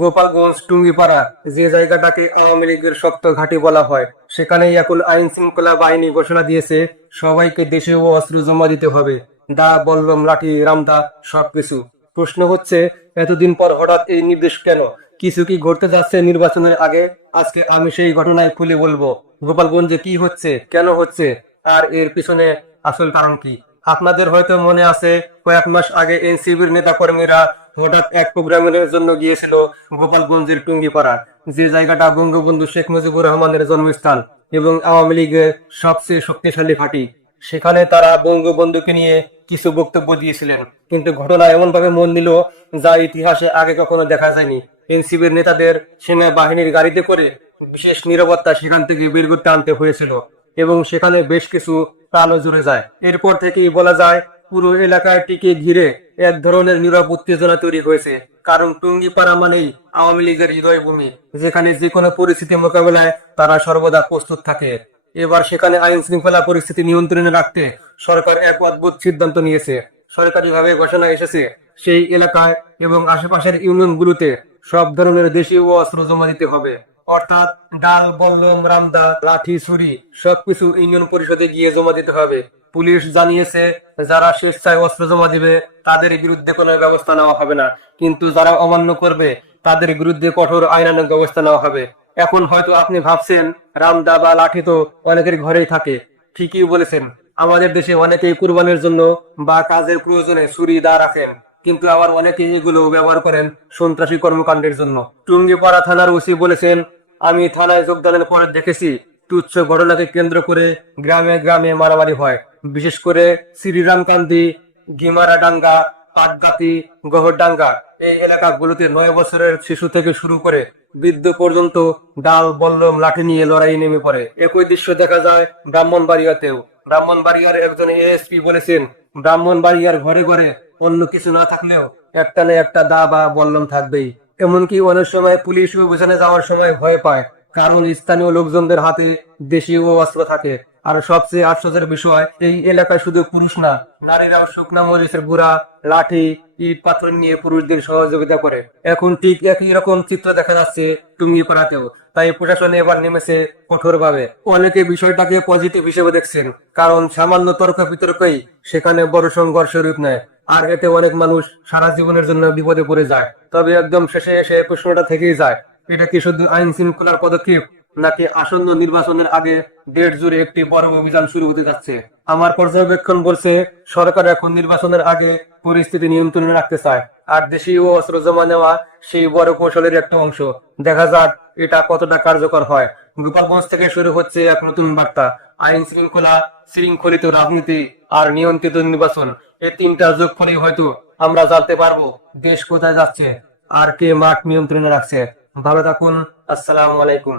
গোপালগঞ্জ, টুঙ্গিপাড়া যে জায়গাটাকে আওয়ামী লীগের শক্ত ঘাঁটি বলা হয়, সেখানেই এখন আইন শৃঙ্খলা বাহিনী ঘোষণা দিয়েছে, সবাইকে দেশে ও অস্ত্র জমা দিতে হবে। দা, বল্লম, লাঠি, রামদা, সবকিছু। প্রশ্ন হচ্ছে, এতদিন পর হঠাৎ এই নির্দেশ কেন? কিছু কি ঘটতে যাচ্ছে নির্বাচনের আগে? আজকে আমি সেই ঘটনায় খুলে বলব, গোপালগঞ্জে কি হচ্ছে, কেন হচ্ছে, আর এর পিছনে আসল কারণ কি? আপনাদের হয়তো মনে আছে, কয়েক মাস আগে এনসিবির নেতা কর্মীরা হঠাৎ এক প্রোগ্রামের জন্য গিয়েছিল গোপালগঞ্জের টুঙ্গিপাড়া। যে জায়গাটা বঙ্গবন্ধু শেখ মুজিবুর রহমানের জন্মস্থান এবং আওয়ামী লীগের সবচেয়ে শক্তিশালী ঘাঁটি। সেখানে তারা বঙ্গবন্ধুকে নিয়ে কিছু বক্তব্য দিয়েছিলেন। কিন্তু ঘটনা এমন ভাবে মন নিল যা ইতিহাসে আগে কখনো দেখা যায়নি। এনসিবির নেতাদের সেনাবাহিনীর গাড়িতে করে বিশেষ নিরাপত্তা সেখান থেকে বের করতে আনতে হয়েছিল এবং সেখানে বেশ কিছু প্রাণও জুড়ে যায়। এরপর থেকেই বলা যায় পুরো এলাকাটিকে ঘিরে এক ধরনের নীরব উত্তেজনা তৈরি হয়েছে। কারণ টুঙ্গিপাড়া মানেই আওয়ামী লীগের হৃদয়ভূমি, যেখানে যে কোনো পরিস্থিতি মোকাবেলায় তারা সর্বদা প্রস্তুত থাকে। এবার সেখানে আইন শৃঙ্খলা পরিস্থিতি নিয়ন্ত্রণে রাখতে সরকার এক অদ্ভুত সিদ্ধান্ত নিয়েছে। সরকারিভাবে ঘোষণা এসেছে, সেই এলাকায় এবং আশেপাশের ইউনিয়নগুলোতে সব ধরনের দেশীয় অস্ত্র জমা দিতে হবে। অর্থাৎ ডাল, বল্লম, রামদা, লাঠি, ছুরি, সবকিছু ইউনিয়ন পরিষদে গিয়ে জমা দিতে হবে। পুলিশ জানিয়েছে, যারা স্বেচ্ছায় অস্ত্র জমা দিবে, তাদের বিরুদ্ধে কোনো ব্যবস্থা নেওয়া হবে না। কিন্তু যারা অমান্য করবে, তাদের বিরুদ্ধে কঠোর আইনানুগ ব্যবস্থা নেওয়া হবে। এখন হয়তো আপনি ভাবছেন, রামদা বা লাঠি তো অনেকের ঘরেই থাকে। ঠিকই বলেছেন। আমাদের দেশে অনেকেই কুরবানির জন্য বা কাজের প্রয়োজনে ছুরি, দা রাখেন। কিন্তু আবার অনেকেই এগুলো ব্যবহার করেন সন্ত্রাসী কর্মকাণ্ডের জন্য। টুঙ্গিপাড়া থানার ওসি বলেছেন আমি থানায় যোগদানের পরে দেখেছি। তুচ্ছ ঘটনাকে কেন্দ্র করে গ্রামে গ্রামে মারামারি হয়। বিশেষ করে শ্রীরামকান্দি, গিমারাডাঙ্গা, পাটগাতি, গহরডাঙ্গা এই এলাকাগুলোতে নয় বছরের শিশু থেকে শুরু করে বৃদ্ধ পর্যন্ত ডাল, বল্লম, লাঠি নিয়ে লড়াই নেমে পড়ে। একই দৃশ্য দেখা যায় ব্রাহ্মণবাড়িয়াতেও। ব্রাহ্মণবাড়িয়ার একজন এএসপি বলেছেন, ব্রাহ্মণবাড়িয়ার ঘরে ঘরে অন্য কিছু না থাকলেও একটা না একটা দা বা বল্লম থাকবেই। এমনকি অনেক সময় পুলিশ অভিযানে যাওয়ার সময় ভয় পায়, কারণ স্থানীয় লোকজনদের হাতে দেশীয় অস্ত্র থাকে। আর সবচেয়ে আশ্চর্যের বিষয়, এই এলাকায় শুধু পুরুষ না, নারীরাও শুকনা মরিচের গুড়া, লাঠি, ইট, পাথর নিয়ে পুরুষদের সহযোগিতা করে। এখন ঠিক একই রকম চিত্র দেখা যাচ্ছে টুঙ্গি পাড়াতেও তাই প্রশাসন এবার নেমেছে কঠোরভাবে। অনেকে বিষয়টাকে পজিটিভ হিসেবে দেখছেন, কারণ সামান্য তর্ক বিতর্কই সেখানে বড় সংঘর্ষ রূপ নেয়। আর এতে অনেক মানুষ সারা জীবনের জন্য বিপদে পড়ে যায়। তবে একদম শেষে এসে প্রশ্নটা থেকেই যায়, এটা কি শুধু আইন শৃঙ্খলার পদক্ষেপ, নাকি আসন্ন নির্বাচনের আগে দেড় জুড়ে একটি বড় অভিযান শুরু হতে যাচ্ছে? আমার পর্যবেক্ষণ বলছে সরকার এখন নির্বাচনের আগে পরিস্থিতি নিয়ন্ত্রণে রাখতে চায়, আর দেশীয় অস্ত্র জমা নেওয়া সেই বড় কৌশলের একটা অংশ। দেখা যাক এটা কতটা কার্যকর হয়। গোপালগঞ্জ থেকে শুরু হচ্ছে এক নতুন বার্তা। আইন শৃঙ্খলা শৃঙ্খলিত রাজনীতি আর নিয়ন্ত্রিত নির্বাচন এই তিনটা যোগ করেই হয়তো আমরা জানতে পারব দেশ কোথায় যাচ্ছে আর কে মাঠ নিয়ন্ত্রণে রাখছে। ভালো থাকুন, আসসালাম আলাইকুম।